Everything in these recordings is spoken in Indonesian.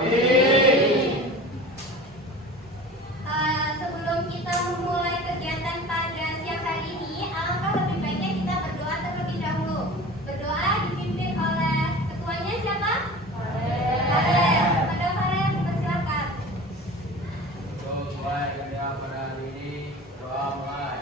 Sebelum kita memulai kegiatan pada siang hari ini, alangkah lebih baiknya kita berdoa terlebih dahulu. Berdoa dipimpin oleh ketuanya siapa? Farel. Kepada Farel, persilakan. Untuk mulai kegiatan pada hari ini, doa mulai.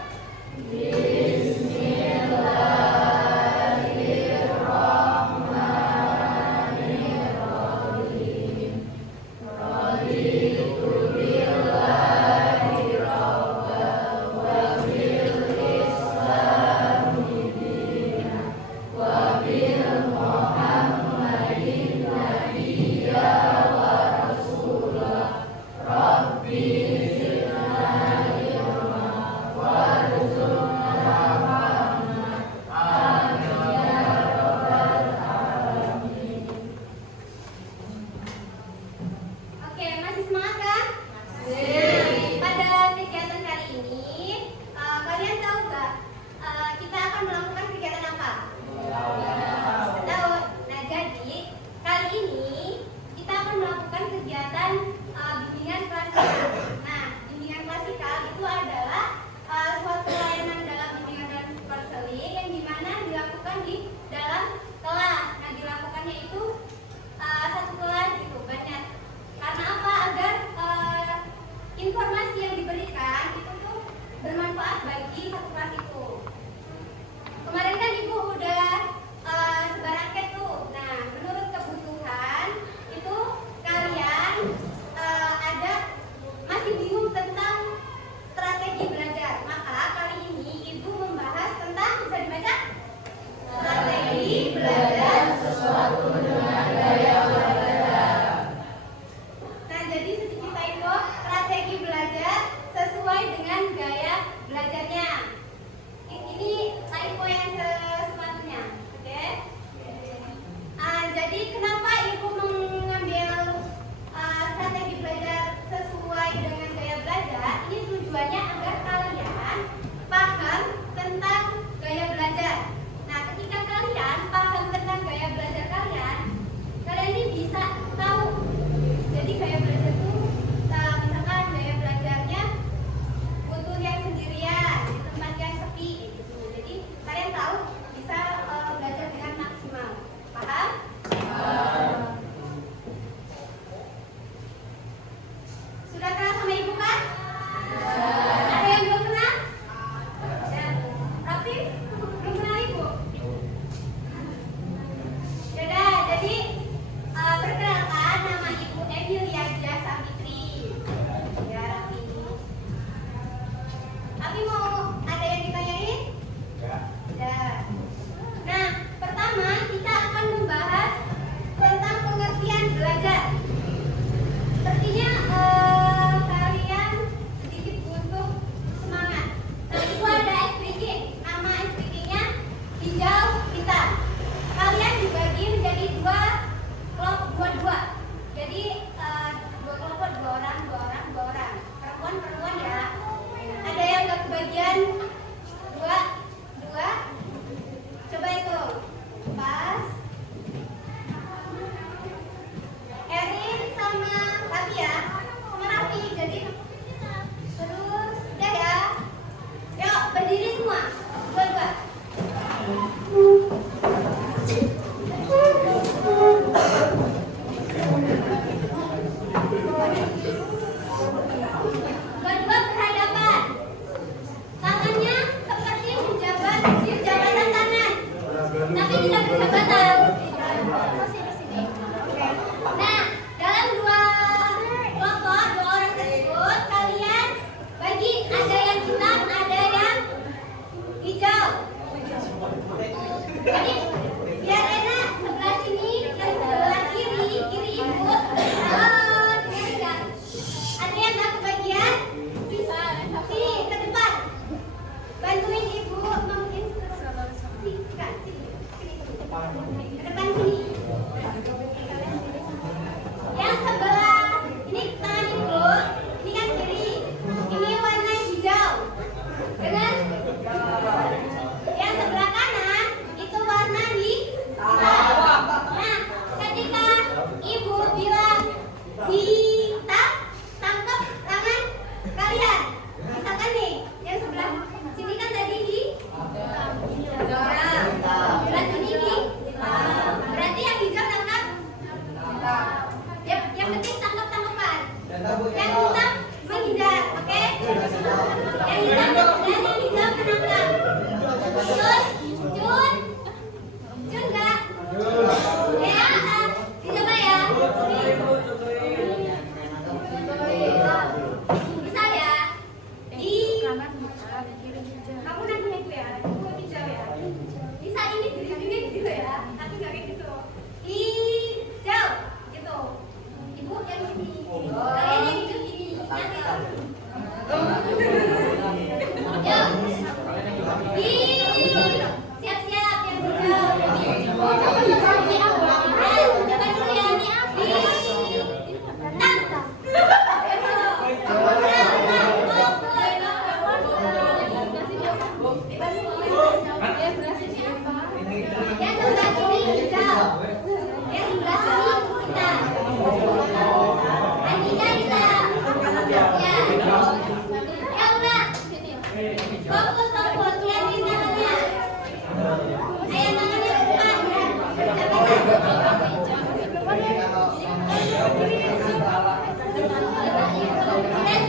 Sudah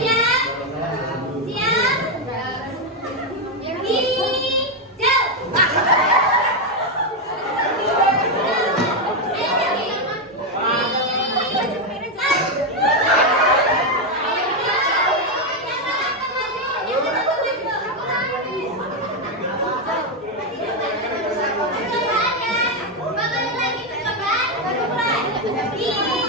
siap? Siap? Hijau. Kembali lagi percobaan baru mulai. Hijau.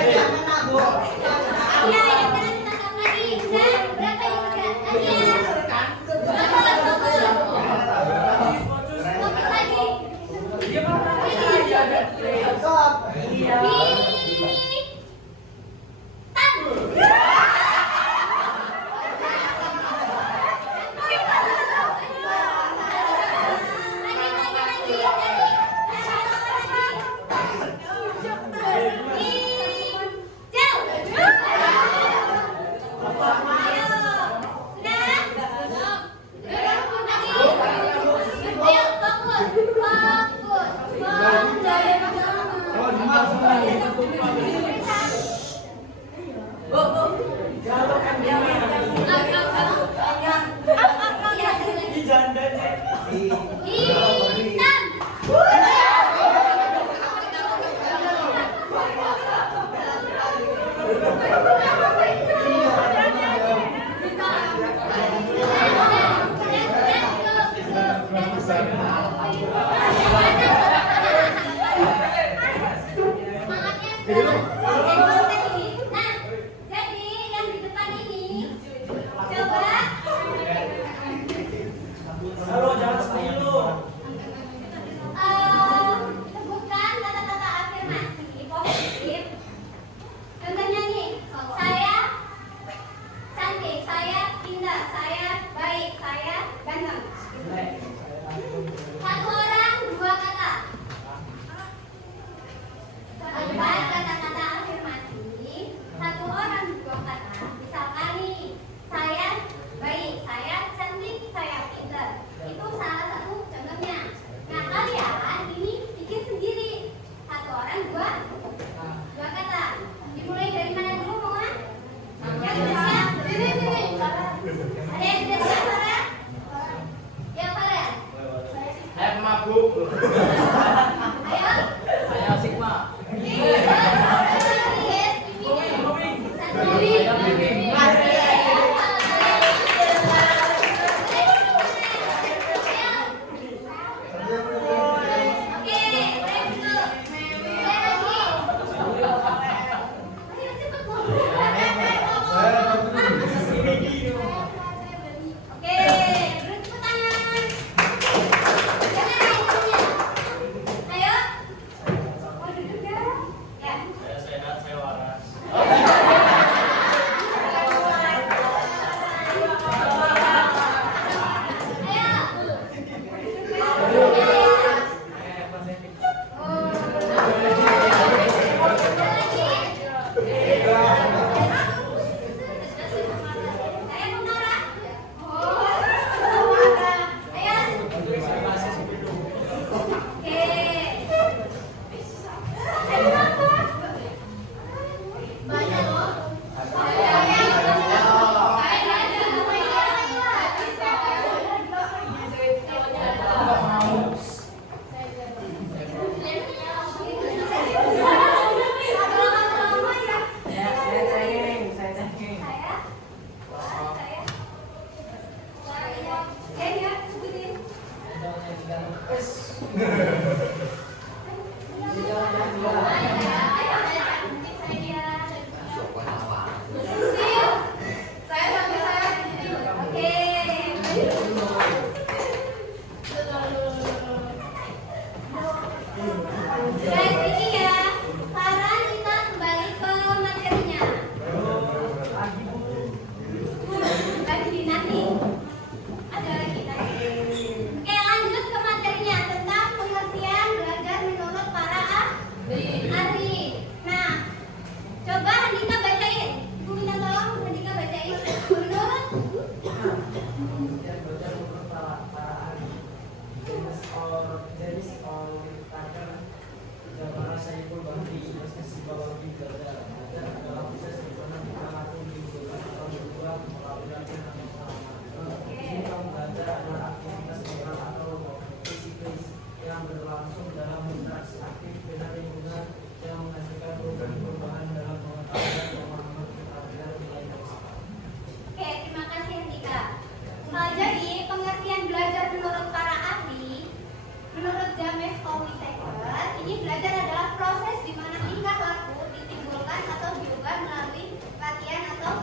Hey. Coba Andika bacain. Ibu minta tolong Andika bacain. Menurut Kemudian belajar menurut para ahli James Tucker, Jabara Saiful Bahri, Bahri belajar adalah proses di mana kita lakukan dibutuhkan atau berubah melalui latihan atau pengalaman. Ini kamu belajar adalah aktivitas moral atau fisikis yang berlangsung dalam interaksi aktif dengan lingkungan yang menghasilkan perubahan dalam pengetahuan, pemahaman, keterampilan, nilai dan sikap. Oke, terima kasih Andika. Jadi pengertian belajar menurut para ahli, menurut James Tucker, ini belajar adalah proses di mana tingkah laku ditimbulkan atau diubah melalui latihan atau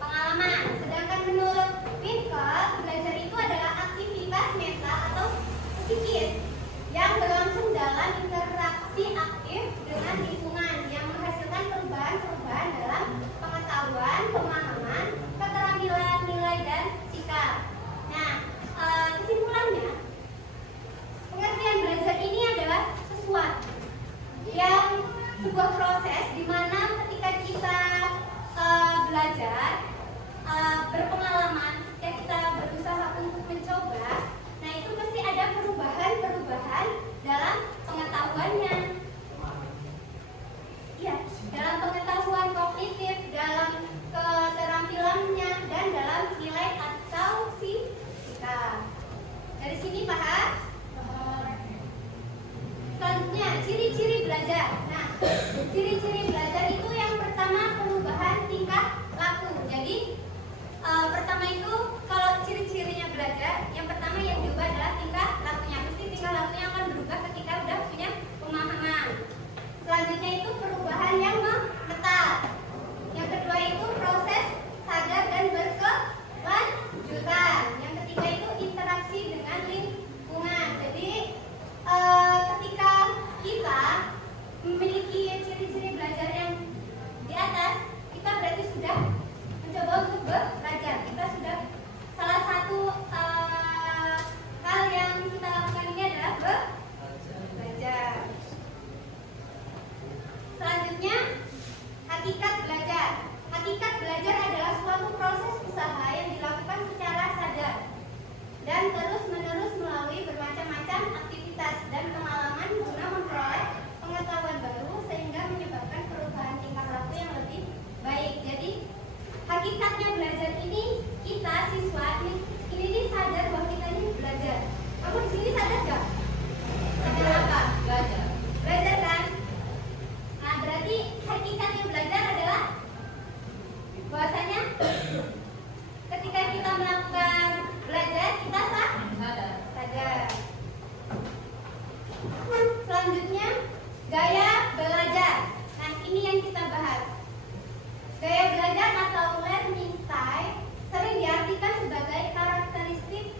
pengalaman. Sedangkan menurut Pinker, belajar itu adalah aktivitas mental atau psikis yang berlangsung dalam interaksi aktif dengan lingkungan yang menghasilkan perubahan-perubahan dalam pengetahuan, pemahaman, keterampilan, nilai, dan sikap. Nah, kesimpulannya, pengertian belajar ini adalah sesuatu yang sebuah proses di mana ketika kita belajar, berpengalaman, ketika kita berusaha untuk mencoba, nah itu pasti ada perubahan-perubahan dalam pengetahuannya. Ya, dalam pengetahuan kognitif, dalam keterampilannya, dan dalam nilai atau sikap. Dari sini paham? Selanjutnya, ciri-ciri belajar. Nah, ciri-ciri belajar itu yang pertama perubahan tingkah laku. Jadi, pertama itu kalau ciri-cirinya belajar, yang pertama yang diubah adalah tingkah lakunya. Mesti tingkah lakunya akan berubah ketika udah punya pemahaman. Selanjutnya itu perubahan yang menetap. Yang kedua itu proses sadar dan berkelanjutan. Yang ketiga itu interaksi dengan lingkungan. Jadi ketika kita memiliki ciri-ciri belajar yang di atas, kita berarti sudah mencoba untuk belajar. Kita sudah salah satu hal yang kita lakukan ini adalah belajar. Selanjutnya, hakikat belajar. Hakikat belajar adalah suatu proses usaha yang dilakukan secara sadar dan terus-menerus melalui bermacam-macam aktivitas dan pengalaman guna memperoleh pengetahuan baru sehingga menyebabkan perubahan tingkah laku yang lebih baik. Jadi, hakikatnya belajar ini kita siswa ini sadar bahwa kita ini belajar. Kamu di sini sadar nggak? Sadar apa? Belajar. Belajar kan? Nah, berarti hakikatnya belajar adalah bahwasanya ketika kita melakukan belajar kita sadar. Selanjutnya, gaya belajar. Nah, ini yang kita bahas. Gaya belajar atau learning style sering diartikan sebagai karakteristik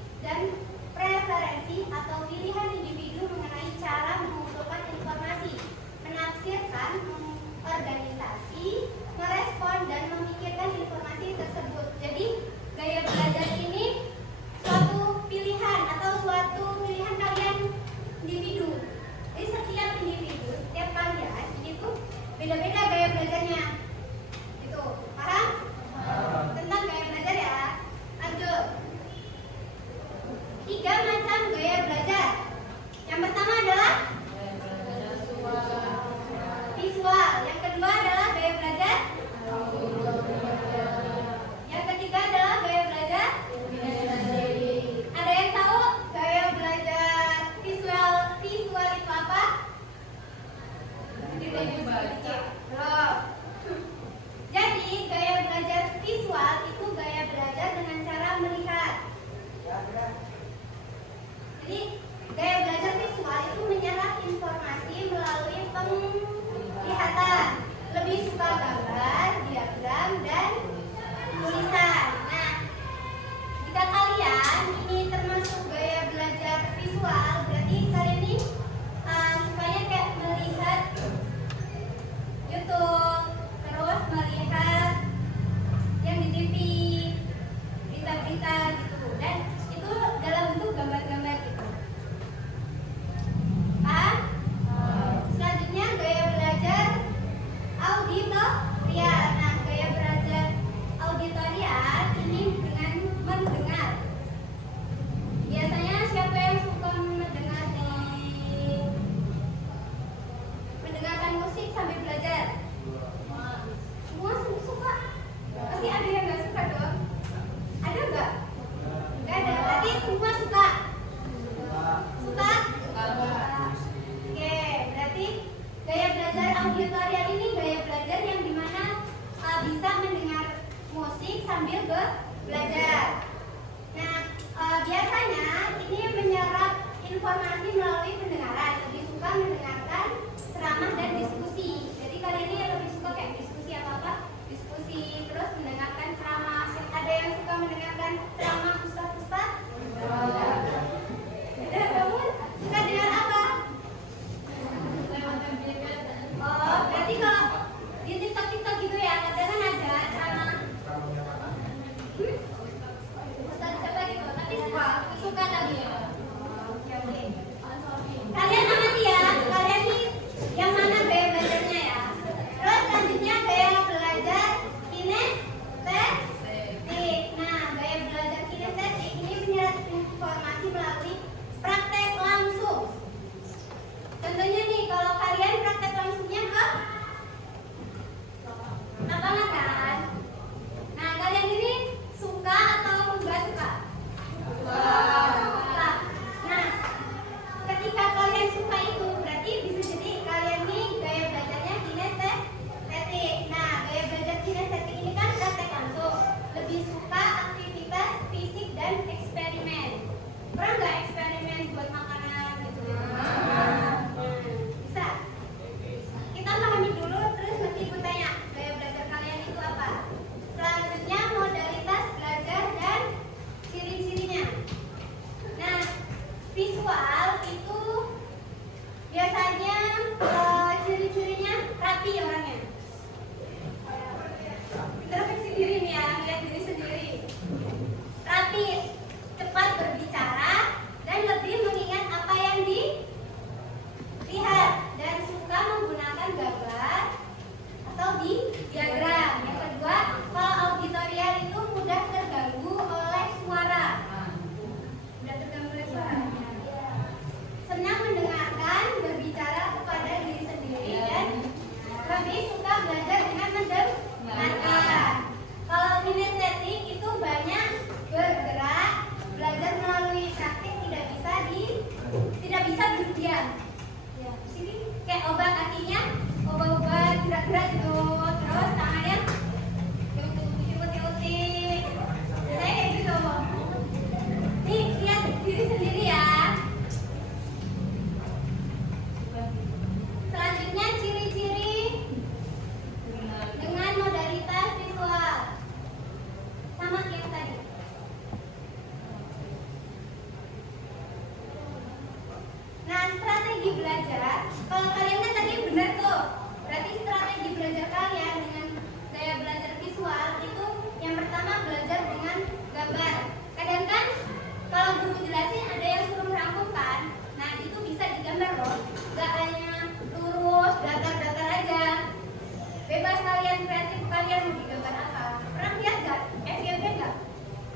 kalian mau digambar apa? Pernah lihat nggak? FYP nggak?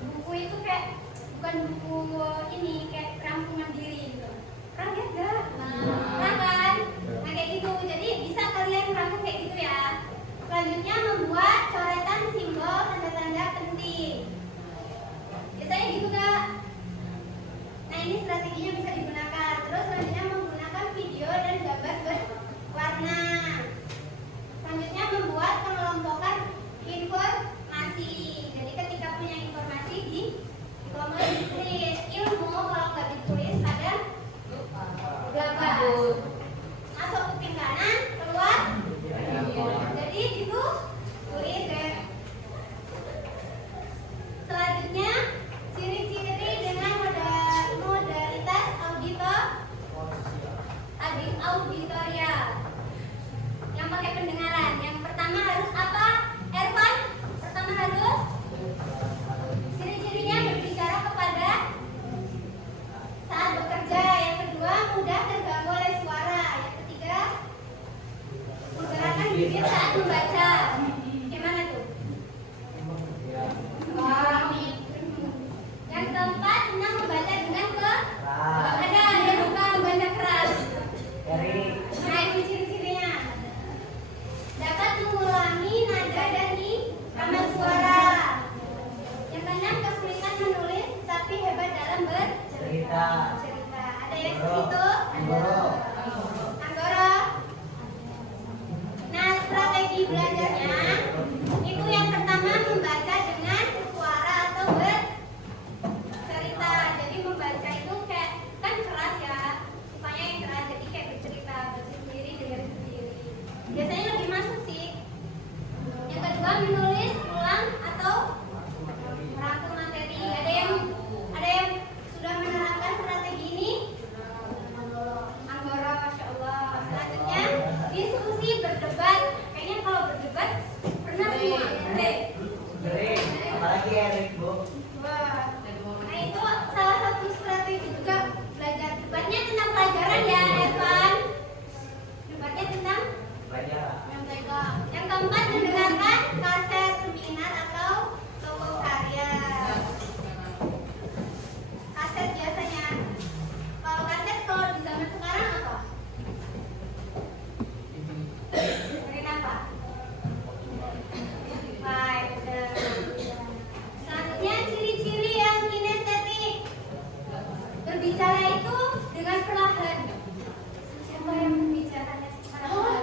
Buku itu kayak bukan buku ini kayak rampungan diri gitu. Pernah lihat nggak? Pernah kan? Nah kayak gitu. Jadi bisa kalian rampung kayak gitu ya. Selanjutnya membuat coretan simbol tanda-tanda penting. Biasanya gitu nggak? Nah ini strateginya bisa digunakan. Terus selanjutnya menggunakan video dan gambar berwarna. Selanjutnya membuat pengelompokan informasi. Jadi ketika punya informasi di kelompok ditulis. Ilmu kalau nggak ditulis ada gabah. Masuk kuping kanan, keluar. Jadi itu tulis deh. Selanjutnya ciri-ciri dengan modalitas auditorial yang pakai pendengaran. Yang pertama harus apa? Ervan? Pertama harus ciri-cirinya berbicara kepada saat bekerja. Yang kedua mudah terganggu oleh suara. Yang ketiga menggerakkan bibir saat membaca. Gimana tuh? Wow. Yang keempat senang membaca dengan ada yang suka membaca keras. Nah itu ciri-cirinya. Dapat mengulangi nada dan irama suara. Yang keenam kesulitan menulis tapi hebat dalam bercerita. Ada yang seperti itu? Anggoro. Nah strategi belajarnya itu yang pertama membaca dengan suara atau bercerita. Jadi membaca itu kayak kan keras ya, sukanya yang keras. Jadi kayak bercerita, baca sendiri, dengar sendiri. Biasanya lebih masuk sih. Yang kedua menulis ulang atau merangkum materi. Ada yang sudah menerapkan strategi ini? Anggoro, masya Allah. Selanjutnya diskusi berdebat. Kayaknya kalau berdebat pernah semua. Apalagi Erik, Bu. Wah. Nah itu salah satu strategi juga belajar. Debatnya tentang pelajaran ya, Evan. Debatnya tentang Pelajaran. yang keempat mendengarkan kaset seminar atau toko karya. Kaset biasanya. Kalau kaset kalau di zaman sekarang apa? Dengerin apa? Baik, udah. Selanjutnya ciri-ciri yang kinestetik. Berbicara itu dengan perlahan. Siapa yang berbicara perlahan?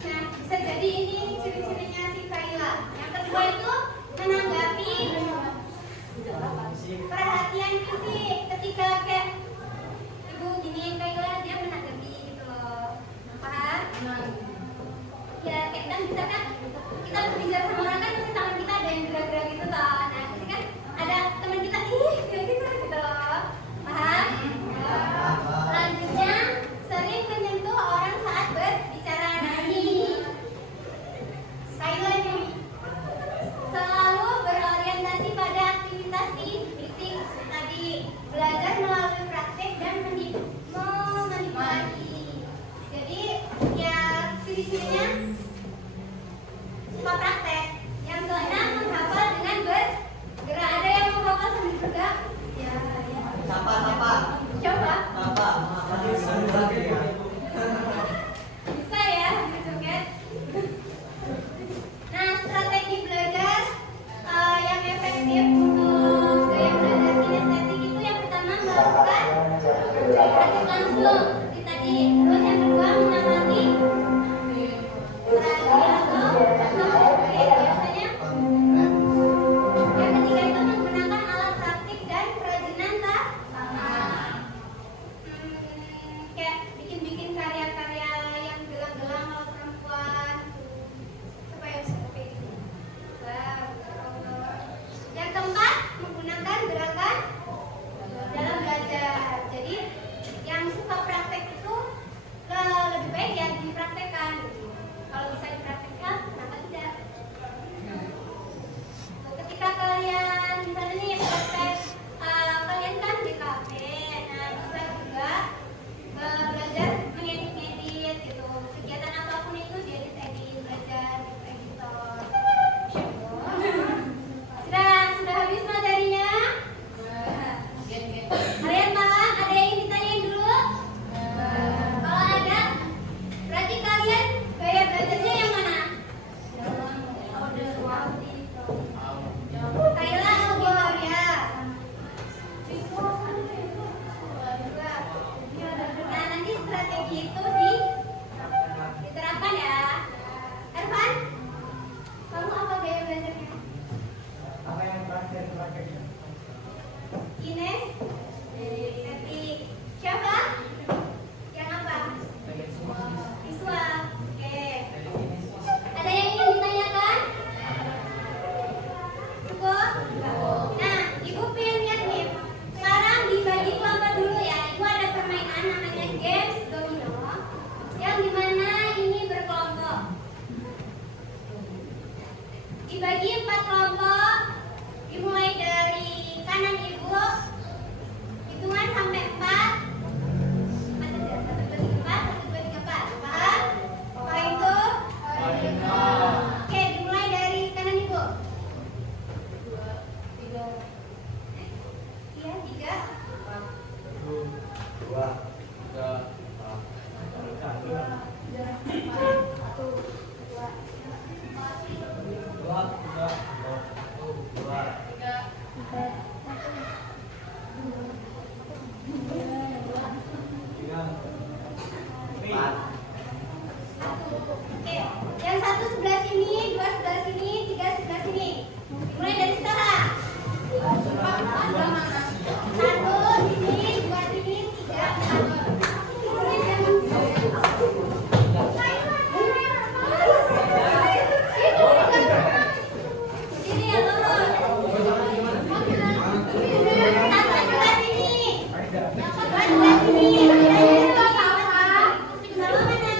Nah, bisa jadi ini ciri-cirinya si Kaila. Yang kedua itu menanggapi perhatian fisik. Ketika kayak ibu gini Kaila dia menanggapi gitu loh. Paham? Ya kayak kan bisa kan kita berbicara sama orang kan pasti tangan kita ada yang gerak-gerak gitu toh. Nah pasti kan ada teman kita kayak gitu loh. Paham? Selanjutnya sering menyentuh orang saat berbicara. Nah ini Kaila nih selalu berorientasi pada aktivitas di fisik tadi, belajar melalui praktek dan menikmati. Jadi ya ciri-cirinya suka praktek. Yang keenam menghafal dengan bergerak. Ada yang menghafal sambil bergerak? Ya. Sapa. Coba. Ya. Bisa ya, gitu kan? Nah, strategi belajar yang efektif untuk gaya belajar kinestetik itu yang pertama melakukan praktik langsung seperti tadi. Terus yang kedua mengamati Oke, yang satu sebelah sini, dua sebelah sini, tiga sebelah sini. Mulai dari sekarang. Satu sini, dua sini, tiga, empat. Sini yang lurus. Satu sebelah sini. Dua sebelah sini. Sama mana?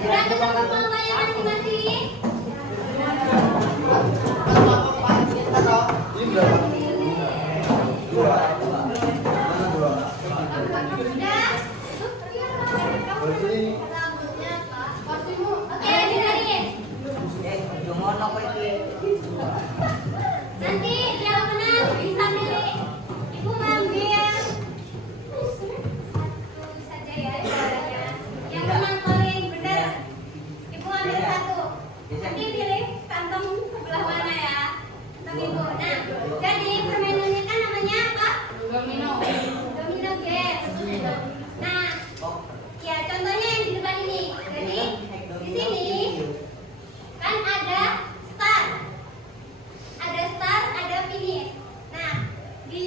Sudah ketemu kelompoknya masing-masing? Sudah? Oke, dengerin. Nanti yang menang bisa milih. Ibu ngambil satu saja ya suaranya. Yang menang paling benar. Ibu ambil satu. Nanti pilih kantong sebelah mana ya. Kantong ibu. Nah, jadi permainannya kan namanya apa? Domino game. Nah, ya contohnya yang di depan ini. Jadi di sini kan ada start, ada finish. Nah, di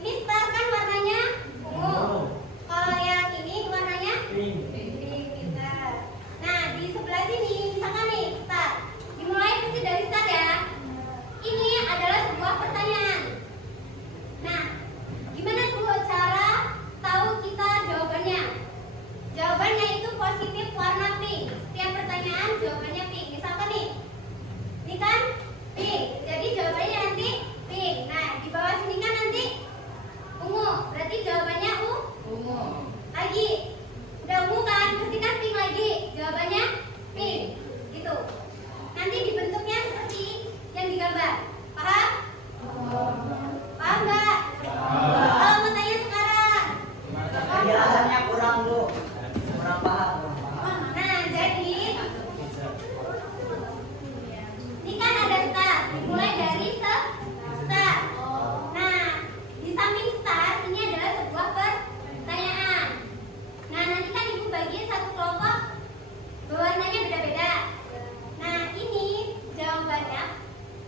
ini start kan warnanya ungu. Kalau yang ini warnanya pink. Gitu. Nah, di sebelah sini misalkan nih start. Dimulai pasti dari start ya. Ini adalah sebuah pertanyaan. Nah, gimana tuh cara tahu kita jawabannya? Jawabannya itu positif warna pink. Setiap pertanyaan jawabannya pink. Misalkan nih, ini kan pink. Jadi jawabannya nanti pink. Nah, di bawah sini kan nanti ungu. Berarti jawabannya ungu. Lagi, udah ungu kan? Berarti kan pink lagi. Jawabannya pink. Gitu. Nanti dibentuknya seperti yang digambar. Paham? Paham nggak? Kalau mau tanya sekarang. Penjelasannya kurang Bu, kurang paham. Nah, jadi ini kan ada start, dimulai dari start. Nah, di samping start ini adalah sebuah pertanyaan. Nah, nanti kan ibu bagi satu kelompok warnanya beda-beda. Nah, ini jawabannya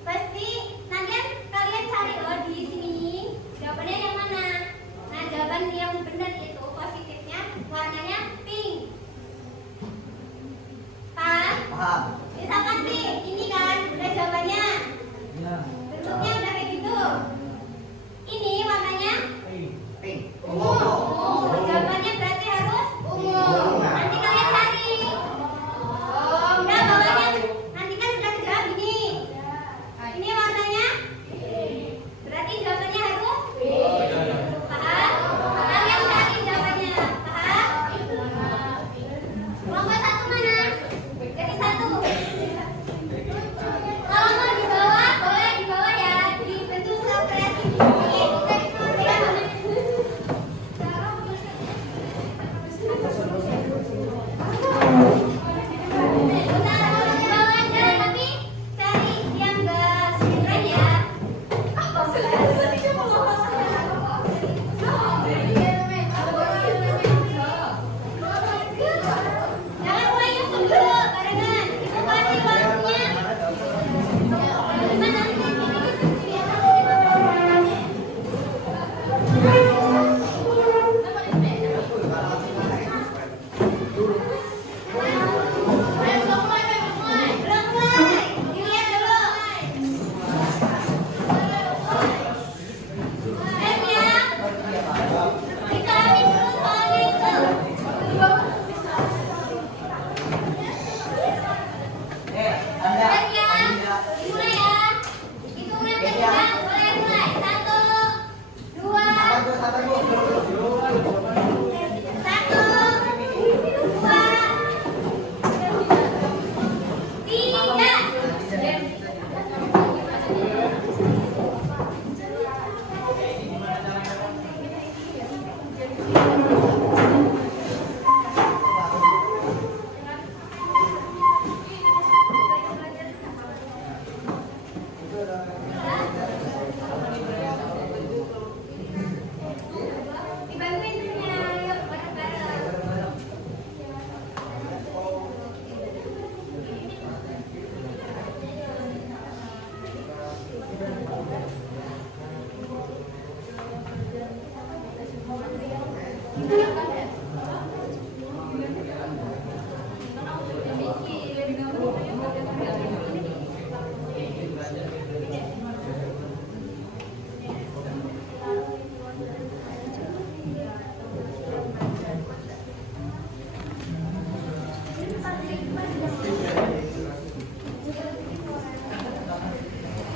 pasti nanti kalian cari loh di sini jawabannya yang mana. Nah, jawaban yang benar itu positifnya warnanya pink. Paham? Misalkan pink, ini kan udah jawabannya. Bentuknya udah kayak gitu. Ini warnanya Pink. ungu. Jawabannya berarti harus ungu. Nanti kalian cari. Udah bawahnya, nanti kan udah kejawab ini. Ini warnanya berarti jawabannya harus paham? Kalian cari jawabannya. Paham? Kelompok satu mana? Jadi satu. Kalau mau di bawah, boleh di bawah ya. Dibentuk kreatif.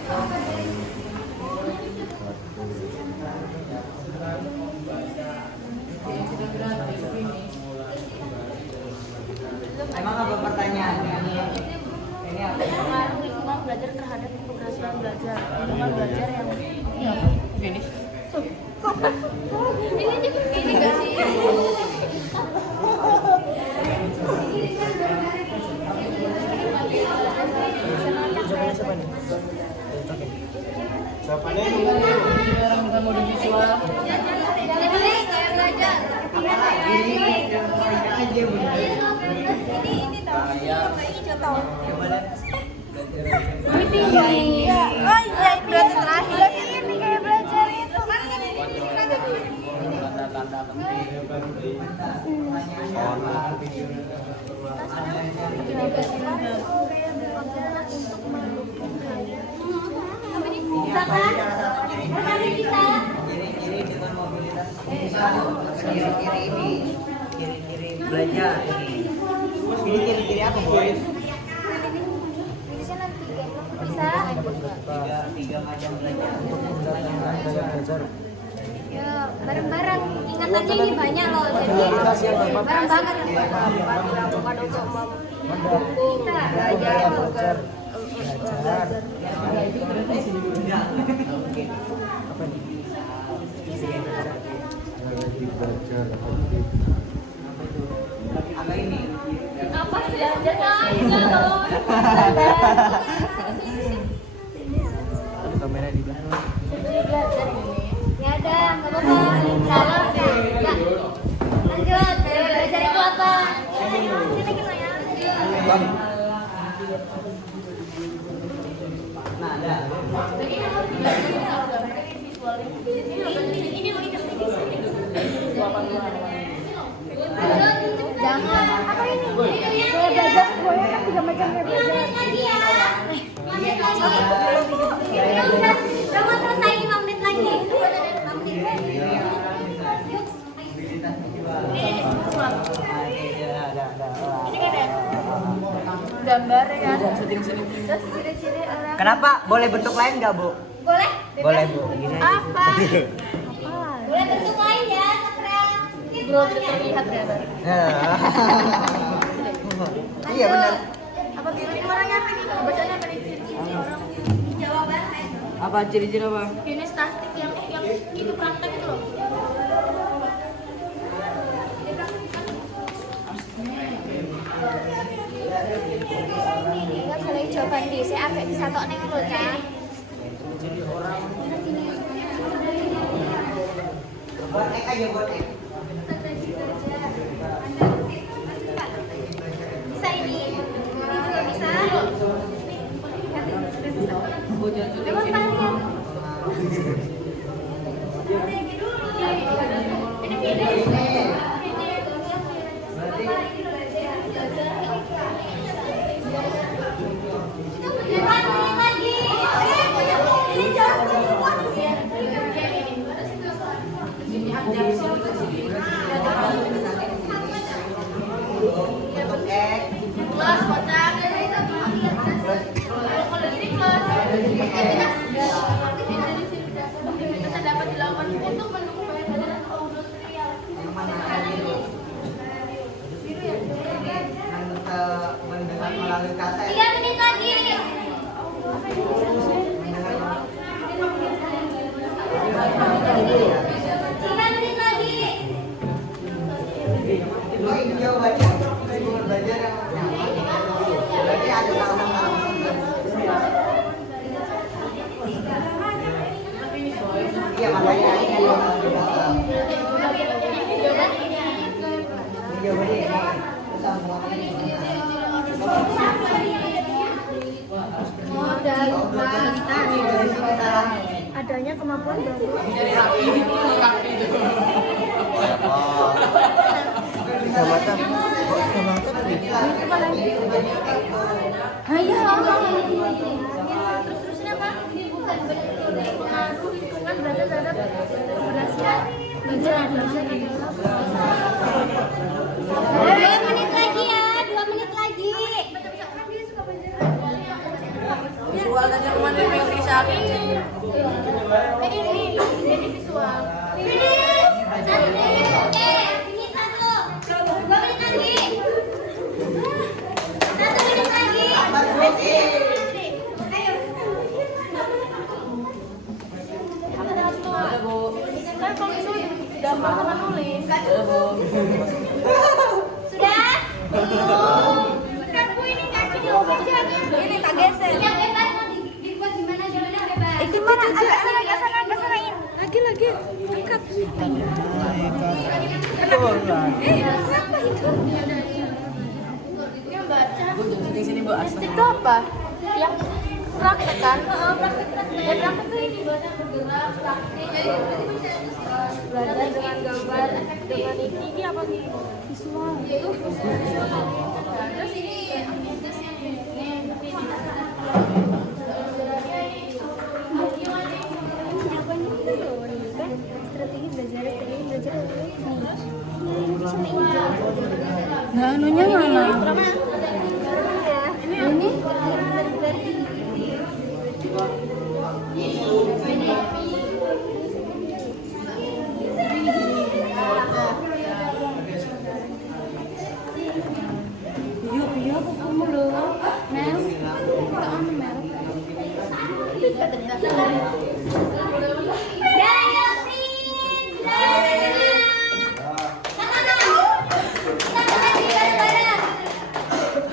Emang apa pertanyaannya? Ini apa? Pengaruh lingkungan belajar terhadap keberhasilan belajar. Lingkungan belajar yang finish. Ini enggak sih? Jawabannya siapa nih? Oke. Siapa nih? Orang bukan mode visual. Ini kayak belajar. Ini aja bener. Ini tahu. Kayak hijau tahu. Coba lihat. Iya. Oh iya, itu berarti terakhir. Ini kayak belajar itu. Tanda-tanda penting. Bisa kan? Kami bisa. Kiri-kiri dengan mobilitas. Kiri-kiri ini. Kiri-kiri belajar ini. Ini kiri-kiri apa, Boy? Bisa. Tiga macam belajar. Belajar. Ya, bareng-bareng. Ingatannya ini banyak loh. Jadi bareng banget. Kita belajar. Apa nih? Apa ini? Apa belajar aja loh. Ada kamera di belakang. Ya ada, nggak apa-apa. Salah. Ya. Lanjut. Belajar itu apa? Sini kita ya. Nah, ada. Jangan. Apa ini? Gue belajar, gue kan 3 macam ya belajar. Lagi ya. 5 menit lagi. Ya udah, udah mau selesai 5 menit lagi. 5 menit. Yuk. Ini kan ya gambar ya. Terus ciri-ciri orang. Kenapa? Boleh bentuk lain nggak, Bu? Boleh? Bebas. Boleh, Bu. Gini aja. Apa? Boleh bentuk lain ya, Sakral. Belum terlihat ya. Iya benar. Apa ciri-ciri orangnya apa nih? Bacanya apa nih ciri-ciri orang? Jawaban. Apa ciri-ciri apa? Ini statistik yang itu praktek itu loh. Enggak boleh jawaban di saya agak disatok ning lho, Cak. Jadi orang Buat ek aja, buat ek. Bisa ini. Ini juga bisa. Memang kalian. Ini video. Bentuk ek. Kelas kocak. Kalau ini kelas. Kita dapat dilakukan untuk mendukung pembelajaran industrial. Yang mana lagi, Bu? Mendengar melalui kaset. 3 menit lagi. Tiga menit lagi. Oh, ini jawabannya. Belajar yang berarti ada tahun-tahun. Iya, makanya ini jawabannya ini. Adanya kemampuan baru. kecamatan. Kecamatan gitu. Iya. Terus-terusnya apa? Pengaruh lingkungan belajar terhadap keberhasilan belajar adalah 2 menit lagi ya, 2 menit lagi. visual kan yang mana priorisasi. visual ini. Ini visual. Oke, ini 1. 2 menit lagi. 1 menit lagi. Ayo. Kan kalau itu gambar sama nulis. Sudah? Belum. Ini tak geser. Yang bebas mau dibuat gimana jalannya bebas. Itu mana? Agak sanain. Lagi. Angkat. Kenapa itu? Yang baca. Mistik itu apa? Yang praktek kan? Ya praktek tuh ini bergerak praktek. Belajar dengan gambar dengan ini apa nih? Visual. Itu visual. Terus ini aktivitas yang strategi belajar nah anunya mana? Ini Iya, kamu loh. Mel, kita on Mel.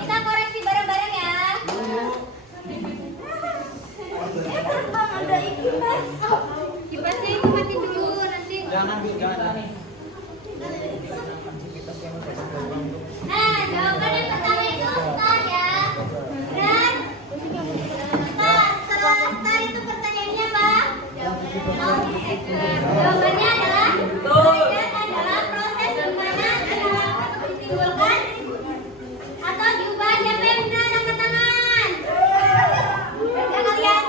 Kita koreksi bareng-bareng ya. Ada kipas. Kipasnya itu mati dulu nanti. Jangan. Nah, jawaban yang pertama itu star ya. Dan star itu pertanyaannya apa? Jawabannya adalah proses di mana adalah ditimbulkan atau diubah. Siapa yang benar angkat tangan? Benar kalian?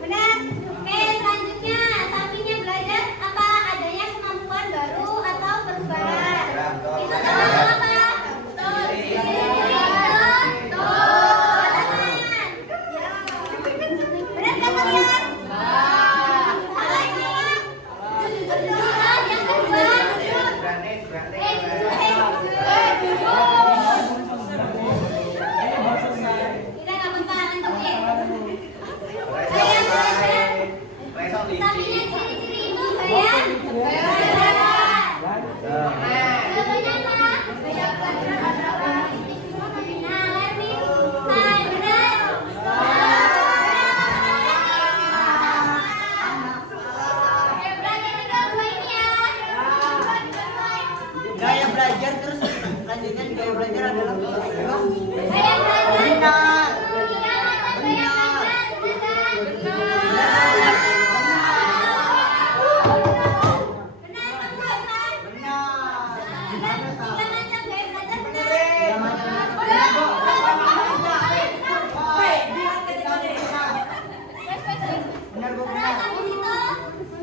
Benar. Oke, selanjutnya sapinya belajar apa adanya kemampuan baru atau perubahan. Itu termasuk apa? Benar kan kalian? Salah ini. Yang kedua. Kita nggak apa-apa lanjutin. Yang belajar. Sapinya ciri-ciri itu kayak jawabannya apa? Banyak belajar adalah nah, learning style benar. Belajar juga dua ini ya. Gaya belajar terus lanjutnya gaya belajar adalah Gaya belajar. benar.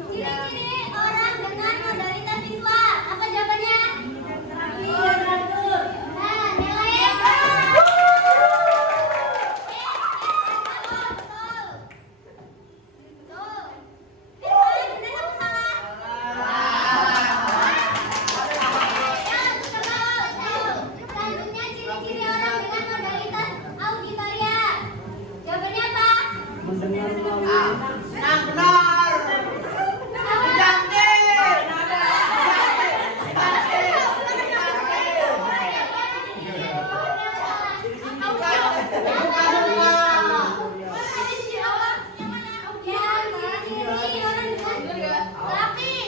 Ciri-ciri orang dengan modalitas visual. Apa jawabannya? Nah, nilai. Selanjutnya ciri-ciri orang dengan modalitas auditoria. Jawabannya apa? Mendengar melalui. Nah, benar.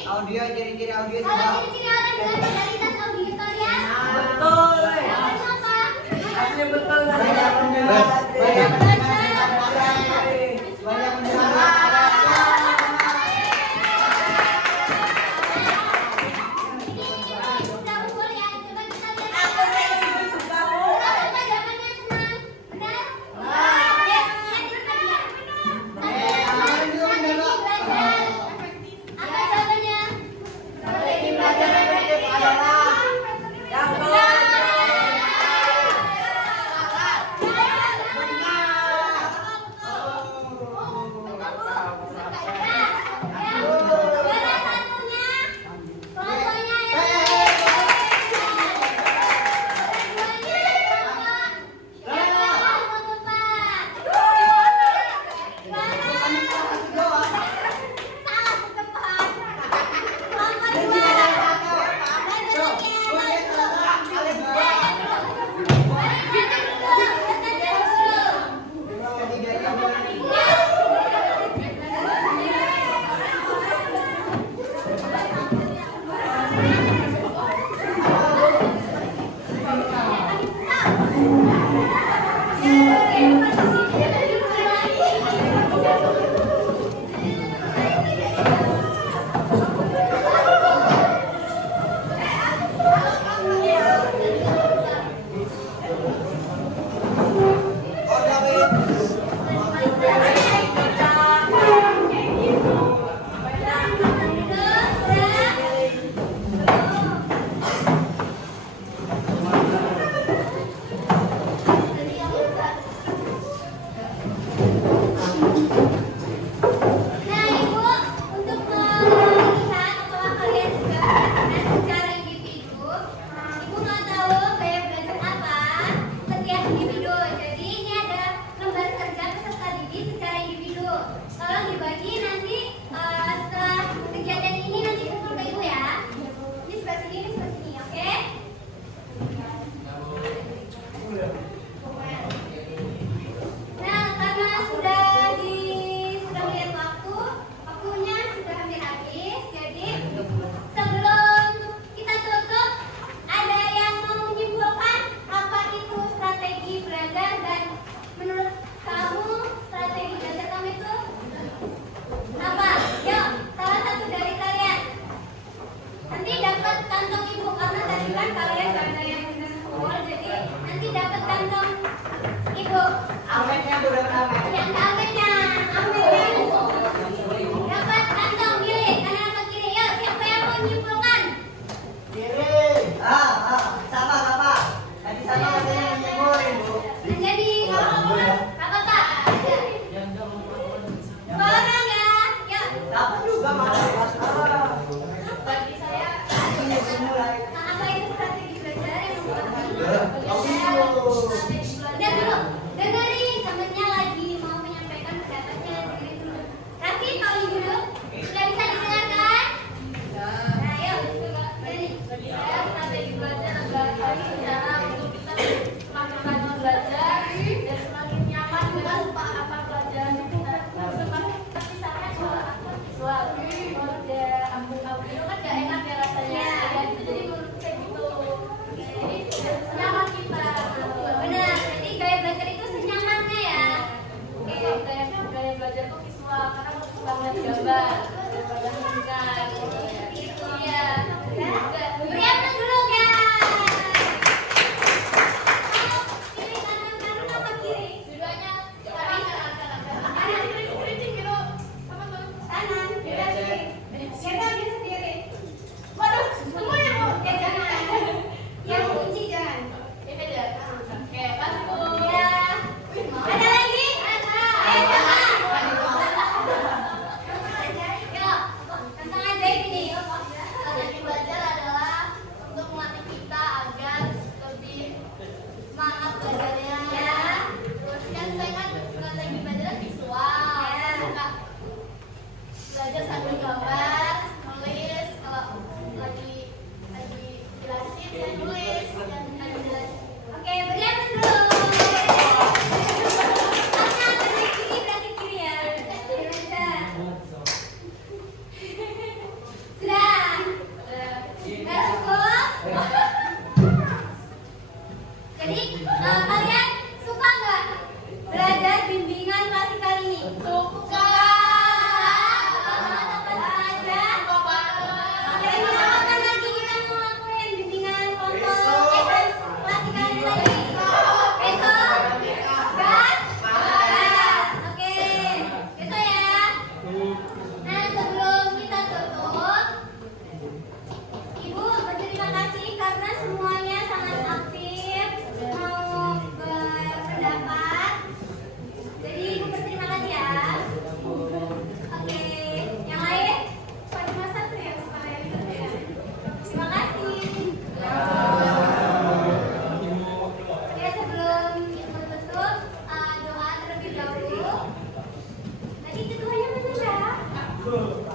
Audio, ciri-ciri audio Kalau juga. ciri-ciri orang dengan modalitas auditoria. Betul. Jawabannya apa? Betul. Banyak mendengar. Banyak mendengar. Banyak mendengar. Udah unggul ya. Coba kita lihat. Apa jawabannya senang? Benar? Ya, lihat dulu tadi ya. Strategi belajar. Apa jawabannya? Strategi belajar efektif adalah yang benar. Salah tepat. Kelompok 2. Lanjut lagi ya. Nah, Ibu, untuk melihat apakah kalian sudah belajar secara individu, Ibu mau tahu gaya belajar apa? Setiap individu. Jadi ini ada lembar kerja peserta didik secara individu. Tolong dibagi nanti setelah kegiatan ini nanti kumpul ke Ibu ya. Ini sebelah sini, oke? Nah, karena sudah lihat waktunya sudah hampir habis. Jadi sebelum kita tutup, ada yang mau menyimpulkan apa itu strategi belajar dan menurut kamu strategi belajar kamu itu apa? Yuk, salah satu dari kalian. Nanti dapat kantong Ibu karena tadi kan kalian gak ada yang minum alkohol, jadi nanti dapat kantong Ibu. Ametnya udah amet. Yang ametnya. Dapat kantong milik kanan atau kiri. Yuk, siapa yang mau menyimpulkan? Kiri. Sama. Tadi sama katanya nyimpulin, Bu. Menjadi apa Pak? Dua orang ya. Yuk. Dapat juga malah. Bagi saya, Mulai. apa itu strategi belajar yang membuat Udah dulu, dengerin temennya lagi mau menyampaikan pendapatnya, dengerin dulu. Raffi, tahu dulu? Sudah bisa didengarkan? Nah, yuk, jadi Bagi saya strategi belajar adalah cara untuk kita semakin rajin belajar dan semakin nyaman dengan apa pelajaran yang kita seperti misalnya soal visual mode audio kan gak enak ya rasanya ya itu jadi menurut saya gitu jadi nyaman kita benar, jadi gaya belajar itu senyamannya ya. gaya belajar tuh visual karena mau suka ngeliat gambar daripada mendengar Itu iya beri aplaus dulu guys. Pilih kanan apa kiri? dua-duanya Kanan. Kanan, beda kiri. Kita ambil sendiri. Waduh, semuanya Bu. Jangan. Yang kunci jangan. ini aja oke pas Bu Ya. Ada lagi? Jangan. Yuk, tentang ajaib ini. strategi belajar adalah Bu.